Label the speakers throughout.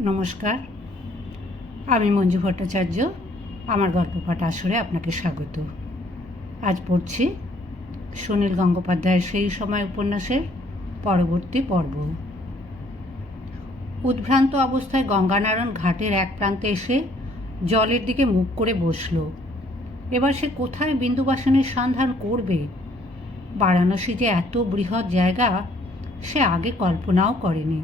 Speaker 1: নমস্কার। আমি মঞ্জু ভট্টাচার্য, আমার গল্প পাঠ আসরে আপনাকে স্বাগত। আজ পড়ছি সুনীল গঙ্গোপাধ্যায়ের সেই সময় উপন্যাসের পরবর্তী পর্ব। উদ্ভ্রান্ত অবস্থায় গঙ্গানারায়ণ ঘাটের এক প্রান্তে এসে জলের দিকে মুখ করে বসল। এবার সে কোথায় বিন্দুবাসনের সন্ধান করবে? বারাণসী যে এত বৃহৎ জায়গা, সে আগে কল্পনাও করেনি।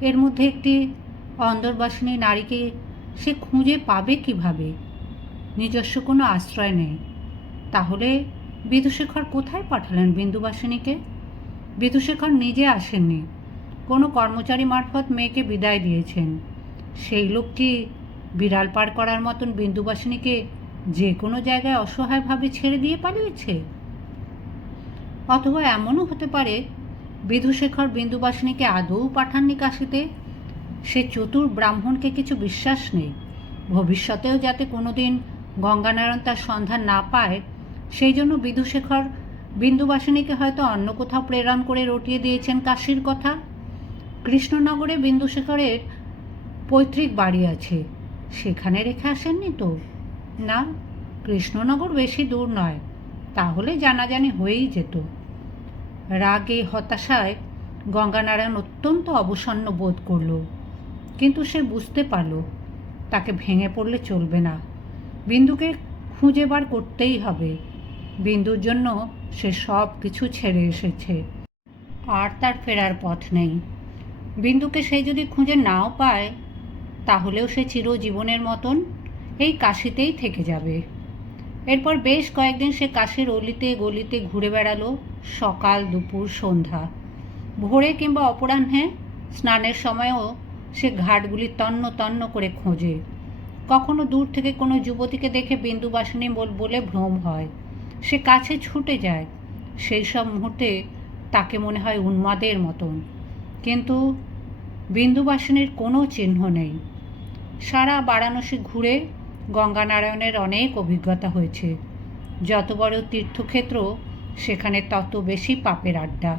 Speaker 1: এর মধ্যে একটি অন্দরবাসিনী নারীকে সে খুঁজে পাবে কীভাবে? নিজস্ব কোনো আশ্রয় নেই। তাহলে বিধুশেখর কোথায় পাঠালেন বিন্দুবাসিনীকে বিধুশেখর নিজে আসেননি। কোনো কর্মচারী মারফত মেয়েকে বিদায় দিয়েছেন। সেই লোকটি বিড়াল পার করার মতন বিন্দুবাসিনীকে যে কোনো জায়গায় অসহায়ভাবে ছেড়ে দিয়ে পালিয়েছে? অথবা এমনও হতে পারে বিধুশেখর বিন্দুবাসিনীকে আদৌ পাঠাননি কাশিতে? সে চতুর ব্রাহ্মণকে কিছু বিশ্বাস নেই। ভবিষ্যতেও যাতে কোনোদিন গঙ্গানারায়ণ তার সন্ধান না পায়, সেই জন্য বিধুশেখর বিন্দুবাসিনীকে হয়তো অন্য কোথাও প্রেরণ করে রটিয়ে দিয়েছেন কাশির কথা। কৃষ্ণনগরে বিন্দুশেখরের পৈতৃক বাড়ি আছে। সেখানে রেখে আসেননি তো? না, কৃষ্ণনগর বেশি দূর নয়। তাহলে জানাজানি হয়েই যেত। রাগে হতাশায় গঙ্গানারায়ণ অত্যন্ত অবসন্ন বোধ করল। কিন্তু সে বুঝতে পারল, তাকে ভেঙে পড়লে চলবে না। বিন্দুকে খুঁজে বার করতেই হবে। বিন্দুর জন্য সে সব কিছু ছেড়ে এসেছে। আর তার ফেরার পথ নেই। বিন্দুকে সে যদি খুঁজে নাও পায়, তাহলেও সে চিরজীবনের মতন এই কাশিতেই থেকে যাবে। এরপর বেশ কয়েকদিন সে কাশির অলিতে গলিতে ঘুরে বেড়ালো সকাল দুপুর সন্ধ্যা। ভোরে কিংবা অপরাহ্নে স্নানের সময়ও সে ঘাটগুলি তন্ন তন্ন করে খোঁজে। কখনো দূর থেকে কোনো যুবতীকে দেখে বিন্দুবাসিনী বল- ভ্রম হয়। সে কাছে ছুটে যায়। সেই সব মুহূর্তে তাকে মনে হয় উন্মাদের মতন। কিন্তু বিন্দুবাসিনীর কোনো চিহ্ন নেই। সারা বারাণসী ঘুরে গঙ্গানারায়ণের অনেক অভিজ্ঞতা হয়েছে। যত বড় তীর্থক্ষেত্র, সেখানে তত বেশি পাপের আড্ডা।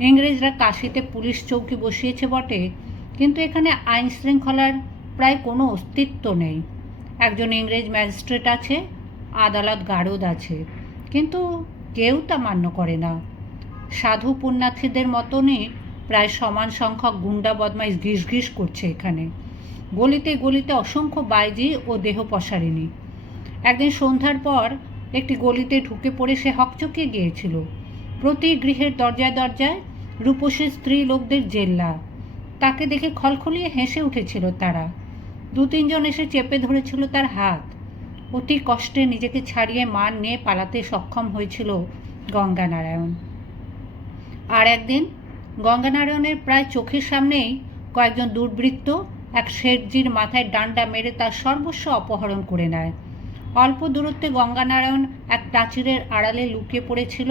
Speaker 1: ইংরেজরা কাশিতে পুলিশ চৌকি বসিয়েছে বটে কিন্তু এখানে আইন শৃঙ্খলার প্রায় কোনো অস্তিত্ব নেই। একজন ইংরেজ ম্যাজিস্ট্রেট আছে, আদালত গারদ আছে, কিন্তু কেউ তা মান্য করে না। সাধু পুণ্যার্থীদের মতনই প্রায় সমান সংখ্যক গুন্ডা বদমাইশ ঘিস ঘিস করছে এখানে। গলিতে গলিতে অসংখ্য বাইজি ও দেহ পসারিনী। একদিন সন্ধ্যার পর একটি গলিতে ঢুকে পড়ে সে হকচকিয়ে গিয়েছিল। প্রতি গৃহের দরজায় দরজায় রূপসী স্ত্রী লোকদের জেল্লা। তাকে দেখে খলখলিয়ে হেসে উঠেছিল তারা। দু তিনজন এসে চেপে ধরেছিল তার হাত। অতি কষ্টে নিজেকে ছাড়িয়ে মান নিয়ে পালাতে সক্ষম হয়েছিল গঙ্গানারায়ণ। আর একদিন গঙ্গানারায়ণের প্রায় চোখের সামনেই কয়েকজন দুর্বৃত্ত এক শেঠজির মাথায় ডান্ডা মেরে তার সর্বস্ব অপহরণ করে নেয়। অল্প দূরত্বে গঙ্গানারায়ণ এক প্রাচীরের আড়ালে লুকিয়ে পড়েছিল,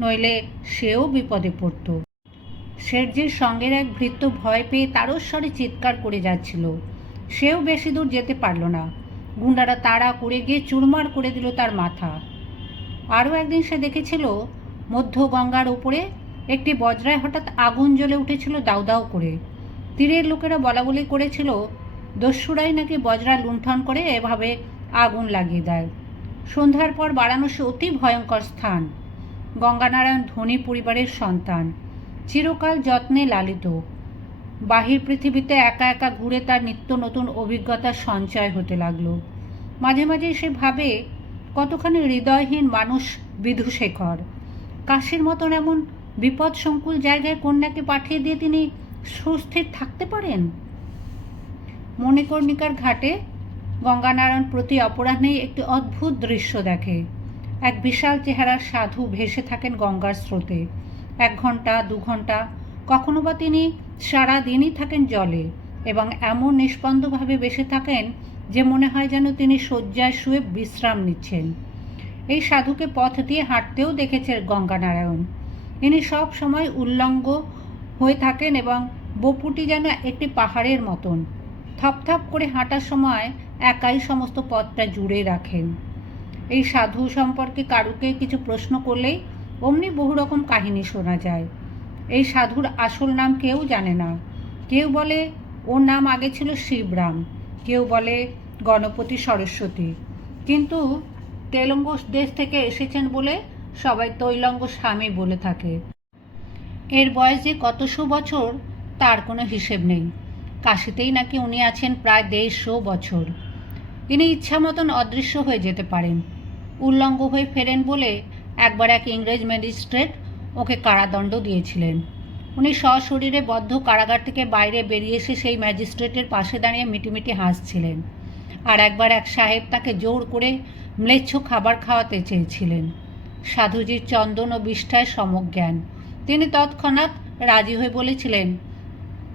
Speaker 1: নইলে সেও বিপদে পড়ত। শেঠজির সঙ্গের এক ভৃত্য ভয় পেয়ে তারস্বরে চিৎকার করে যাচ্ছিল। সেও বেশি দূর যেতে পারল না। গুন্ডারা তাড়া করে গিয়ে চুরমার করে দিল তার মাথা। আরও একদিন সে দেখেছিল, মধ্য গঙ্গার ওপরে একটি বজ্রায় হঠাৎ আগুন জ্বলে উঠেছিল দাউ দাউ করে। তীরের লোকেরা বলা বলি করেছিল, দস্যুরাই নাকি বজ্রা লুণ্ঠন করে এভাবে আগুন লাগিয়ে দেয়। সন্ধ্যার পর বারাণসী অতি ভয়ঙ্কর স্থান। গঙ্গানারায়ণ ধনী পরিবারের সন্তান। চিরকাল যত্নে লালিত। বাহির পৃথিবীতে একা একা ঘুরে তার নিত্য নতুন অভিজ্ঞতার সঞ্চয় হতে লাগল। মাঝে মাঝে সে ভাবে, কতখানি হৃদয়হীন মানুষ বিধুশেখর। কাশির মতন এমন বিপদ সংকুল জায়গায় কন্যাকে পাঠিয়ে দিয়ে তিনি সুস্থির থাকতে পারেন? মণিকর্ণিকার ঘাটে গঙ্গানারায়ণ প্রতি অপরাহ্নেই একটি অদ্ভুত দৃশ্য দেখে। এক বিশাল চেহারার সাধু ভেসে থাকেন গঙ্গার স্রোতে। এক ঘণ্টা, দু ঘণ্টা, কখনো বা তিনি সারা দিনই থাকেন জলে এবং এমন নিষ্পন্দভাবে বেসে থাকেন যে মনে হয় যেন তিনি শয্যায় শুয়ে বিশ্রাম নিচ্ছেন। এই সাধুকে পথ দিয়ে হাঁটতেও দেখেছে গঙ্গানারায়ণ। ইনি সব সময় উল্লঙ্গ হয়ে থাকেন এবং বপুটি যেন একটি পাহাড়ের মতন। থপথপ করে হাঁটার সময় একাই সমস্ত পথটা জুড়ে রাখেন। এই সাধু সম্পর্কে কারুকে কিছু প্রশ্ন করলেই অমনি বহু রকম কাহিনী শোনা যায়। এই সাধুর আসল নাম কেউ জানে না। কেউ বলে, ওর নাম আগে ছিল শিবরাম। কেউ বলে, গণপতি সরস্বতী। কিন্তু তেলঙ্গ দেশ থেকে এসেছেন বলে সবাই তৈলঙ্গ স্বামী বলে থাকে। এর বয়স যে কতশো বছর, তার কোনো হিসেব নেই। কাশিতেই নাকি উনি আছেন প্রায় দেড়শো বছর। তিনি ইচ্ছা মতন অদৃশ্য হয়ে যেতে পারেন। উল্লঙ্গ হয়ে ফেরেন বলে একবার এক ইংরেজ ম্যাজিস্ট্রেট ওকে কারাদণ্ড দিয়েছিলেন। উনি সশরীরে বদ্ধ কারাগার থেকে বাইরে বেরিয়ে এসে সেই ম্যাজিস্ট্রেটের পাশে দাঁড়িয়ে মিটিমিটি হাসছিলেন আর একবার এক সাহেব তাকে জোর করে ম্লেচ্ছ খাবার খাওয়াতে চেয়েছিলেন। সাধুজির চন্দন ও বিষ্ঠায় সমজ্ঞান। তিনি তৎক্ষণাৎ রাজি হয়ে বলেছিলেন,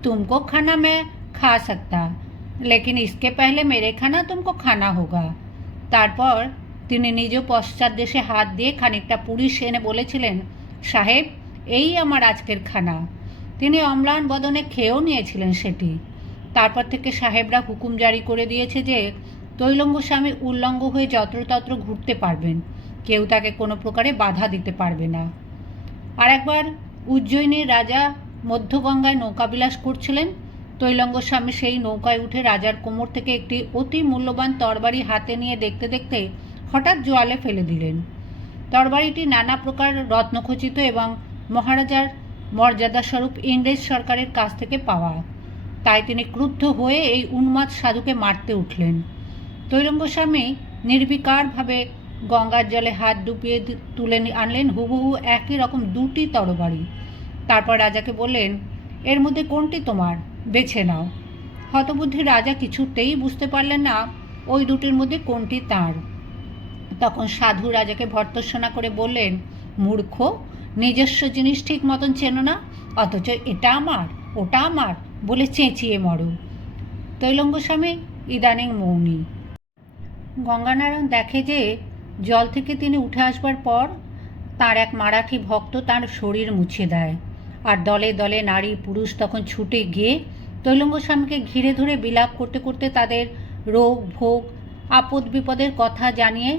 Speaker 1: তুমকো খানা মে খা সকতা, লেকিন ইসকে পহলে মেরে খানা তুমকো খানা হোগা। তারপর তিনি নিজ পশ্চাৎ দেশে হাত দিয়ে খানিকটা পুলিশ এনে বলেছিলেন, সাহেব, এই আমার আজকের খানা। তিনি অম্লান বদনে খেয়েও নিয়েছিলেন সেটি। তারপর থেকে সাহেবরা হুকুম জারি করে দিয়েছে যে, তৈলঙ্গ স্বামী উল্লঙ্গ হয়ে যত্রতত্র ঘুরতে পারবেন। কেউ তাকে কোনো প্রকারে বাধা দিতে পারবে না। আর একবার উজ্জয়িনীর রাজা মধ্যগঙ্গায় নৌকাবিলাস করছিলেন। তৈলঙ্গ স্বামী সেই নৌকায় উঠে রাজার কোমর থেকে একটি অতি মূল্যবান তরবারি হাতে নিয়ে দেখতে দেখতে হঠাৎ জোয়ালে ফেলে দিলেন। তরবারিটি নানা প্রকার রত্নখচিত এবং মহারাজার মর্যাদাস্বরূপ ইংরেজ সরকারের কাছ থেকে পাওয়া। তাই তিনি ক্রুদ্ধ হয়ে এই উন্মাদ সাধুকে মারতে উঠলেন। তৈরঙ্গস্বামী নির্বিকারভাবে গঙ্গার জলে হাত ডুবিয়ে তুলে আনলেন। হুবহু একই রকম দুটি তরবারি। তারপর রাজাকে বললেন, এর মধ্যে কোনটি তোমার? বেছে নাও। হতবুদ্ধি রাজা কিছুতেই বুঝতে পারলেন না, ওই দুটির মধ্যে কোনটি তার? তখন সাধু রাজাকে ভর্তসনা করে বললেন, মূর্খ, নিজস্ব জিনিস ঠিক মতন চেনো না, অথচ এটা আমার, ওটা আমার বলে চেঁচিয়ে মরো। তৈলঙ্গ স্বামী, ইদানিং মৌনী। গঙ্গানারায়ণ দেখে যে জল থেকে তিনি উঠে আসবার পর তার এক মারাঠি ভক্ত তার শরীর মুছে দেয়। আর দলে দলে নারী পুরুষ তখন ছুটে গিয়ে তৈলঙ্গ স্বামীকে ঘিরে ধরে বিলাপ করতে করতে তাদের রোগ, ভোগ আপদ বিপদের কথা জানিয়ে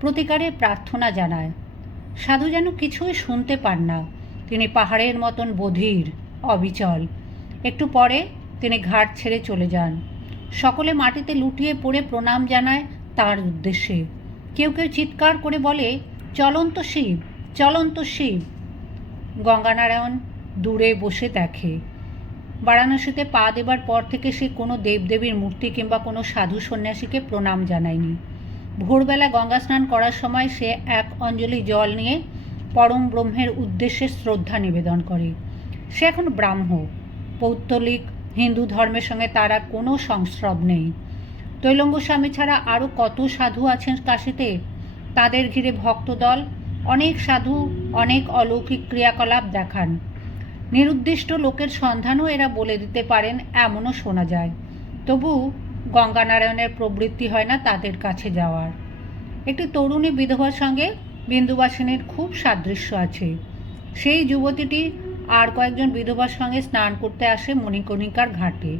Speaker 1: প্রতিকারের প্রার্থনা জানায়। সাধু যেন কিছুই শুনতে পান না। তিনি পাহাড়ের মতন বধির, অবিচল। একটু পরে তিনি ঘাট ছেড়ে চলে যান। সকলে মাটিতে লুটিয়ে পড়ে প্রণাম জানায় তার উদ্দেশ্যে। কেউ কেউ চিৎকার করে বলে, চলন্ত শিব চলন্ত শিব। গঙ্গানারায়ণ দূরে বসে দেখে। বারাণসীতে পা দেবার পর থেকে সে কোনো দেবদেবীর মূর্তি কিংবা কোনো সাধু সন্ন্যাসীকে প্রণাম জানায়নি। ভোরবেলা গঙ্গা স্নান করার সময় সে এক অঞ্জলি জল নিয়ে পরম ব্রহ্মের উদ্দেশ্যে শ্রদ্ধা নিবেদন করে। সে এখন ব্রাহ্ম, পৌত্তলিক, হিন্দু ধর্মের সঙ্গে তারা কোনো সংস্রব নেই। তৈলঙ্গ স্বামী ছাড়া আরও কত সাধু আছেন কাশীতে? তাদের ঘিরে ভক্তদল অনেক সাধু, অনেক অলৌকিক ক্রিয়াকলাপ দেখান। নিরুদ্দিষ্ট লোকের সন্ধানও এরা বলে দিতে পারেন, এমনও শোনা যায়। তবু গঙ্গানারায়ণের প্রবৃত্তি হয় না তাদের কাছে যাওয়ার। একটি তরুণী বিধবার সঙ্গে বিন্দুবাসিনীর খুব সাদৃশ্য আছে। সেই যুবতীটি আর কয়েকজন বিধবার সঙ্গে স্নান করতে আসে মণিকণিকার ঘাটে।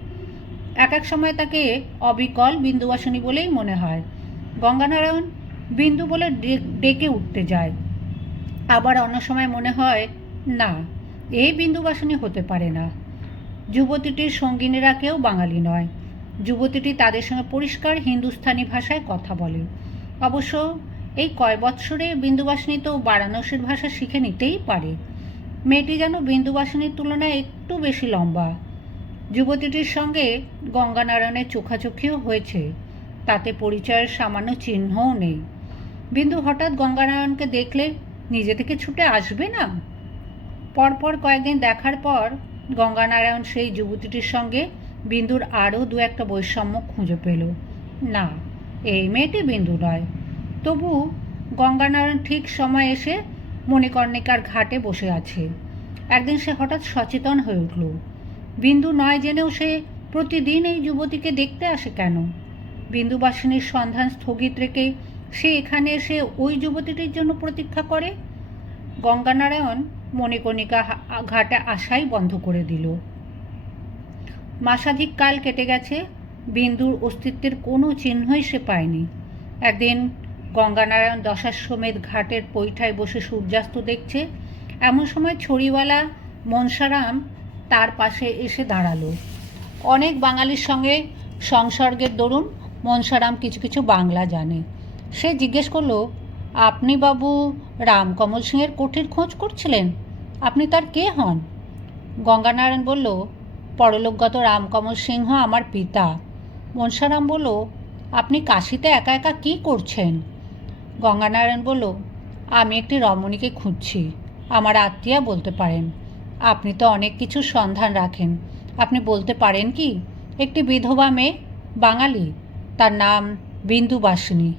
Speaker 1: এক এক সময় তাকে অবিকল বিন্দুবাসিনী বলেই মনে হয়। গঙ্গানারায়ণ বিন্দু বলে ডেকে উঠতে যায়। আবার অন্য সময় মনে হয়, না এই বিন্দুবাসিনী হতে পারে না। যুবতীটির সঙ্গিনীরা কেউ বাঙালি নয়। যুবতীটি তাদের সঙ্গে পরিষ্কার হিন্দুস্থানি ভাষায় কথা বলে। অবশ্য এই কয় বৎসরে বিন্দুবাসিনী তো বারাণসীর ভাষা শিখে নিতেই পারে। মেয়েটি যেন বিন্দুবাসিনীর তুলনায় একটু বেশি লম্বা। যুবতীটির সঙ্গে গঙ্গানারায়ণের চোখাচোখিও হয়েছে। তাতে পরিচয়ের সামান্য চিহ্নও নেই। বিন্দু হঠাৎ গঙ্গানারায়ণকে দেখলে নিজে থেকে ছুটে আসবে না? পরপর কয়েকদিন দেখার পর গঙ্গানারায়ণ সেই যুবতীটির সঙ্গে বিন্দুর আরও দু একটা বৈষম্য খুঁজে পেল। না, এই মেয়েটি বিন্দু নয়। তবু গঙ্গানারায়ণ ঠিক সময় এসে মণিকর্ণিকার ঘাটে বসে আছে। একদিন সে হঠাৎ সচেতন হয়ে উঠল। বিন্দু নয় জেনেও সে প্রতিদিন এই যুবতীকে দেখতে আসে কেন? বিন্দুবাসিনীর সন্ধান স্থগিত রেখে সে এখানে এসে ওই যুবতীটির জন্য প্রতীক্ষা করে? গঙ্গানারায়ণ মণিকর্ণিকা ঘাটে আসাই বন্ধ করে দিল। মাসাধিক কাল কেটে গেছে, বিন্দুর অস্তিত্বের কোনো চিহ্নই সে পায়নি। একদিন গঙ্গানারায়ণ দশাশ্বমেধ ঘাটের পৈঠায় বসে সূর্যাস্ত দেখছে, এমন সময় ছড়িওয়ালা মনসারাম তার পাশে এসে দাঁড়াল। অনেক বাঙালির সঙ্গে সংসর্গের দরুন মনসারাম কিছু কিছু বাংলা জানে। সে জিজ্ঞেস করল, আপনি বাবু রামকমল সিংয়ের কোঠির খোঁজ করছিলেন? আপনি তার কে হন? গঙ্গানারায়ণ বলল পরলোকগত রামকমল সিংহ আমার পিতা। মনসারাম বলল, আপনি কাশিতে একা একা কী করছেন? গঙ্গানারায়ণ বলল, আমি একটি রমণীকে খুঁজছি। আমার আত্মীয়া বলতে পারেন। আপনি তো অনেক কিছু সন্ধান রাখেন। আপনি বলতে পারেন কি, একটি বিধবা মেয়ে বাঙালি, তার নাম বিন্দুবাসিনী।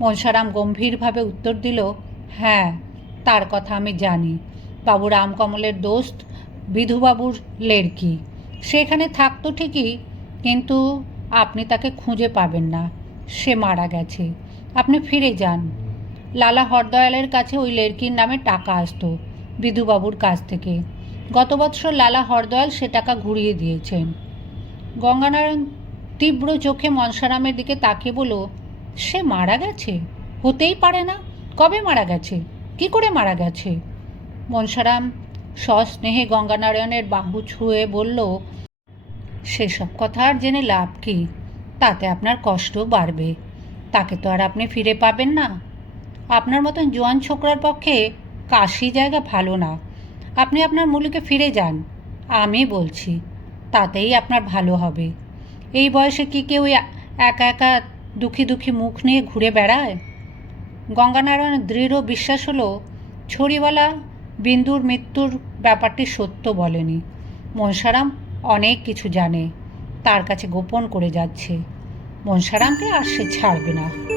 Speaker 1: মনসারাম গম্ভীরভাবে উত্তর দিল হ্যাঁ তার কথা আমি জানি। বাবু রামকমলের দোস্ত বিধুবাবুর লেরকি। সে এখানে থাকতো ঠিকই, কিন্তু আপনি তাকে খুঁজে পাবেন না। সে মারা গেছে। আপনি ফিরে যান। লালা হরদয়ালের কাছে ওই লেরকির নামে টাকা আসতো, বিধুবাবুর কাছ থেকে। গত বৎসর লালা হরদয়াল সে টাকা ঘুরিয়ে দিয়েছেন। গঙ্গানারায়ণ তীব্র চোখে মনসারামের দিকে তাকিয়ে বলল, সে মারা গেছে? হতেই পারে না। কবে মারা গেছে? কি করে মারা গেছে? মনসারাম সস্নেহে গঙ্গানারায়ণের বাহু ছুঁয়ে বলল, সেসব কথা আর জেনে লাভ কি? তাতে আপনার কষ্ট বাড়বে। তাকে তো আর আপনি ফিরে পাবেন না। আপনার মতন জোয়ান ছোকরার পক্ষে কাশি জায়গা ভালো না। আপনি আপনার মূলকে ফিরে যান। আমি বলছি, তাতেই আপনার ভালো হবে। এই বয়সে কি কেউ একা একা দুঃখী দুঃখী মুখ নিয়ে ঘুরে বেড়ায়? গঙ্গানারায়ণের দৃঢ় বিশ্বাস হলো, ছড়িওয়ালা বিন্দুর মৃত্যুর ব্যাপারটি সত্য বলেনি। মনসারাম অনেক কিছু জানে, তার কাছে গোপন করে যাচ্ছে। মনসারামকে আর সে ছাড়বে না।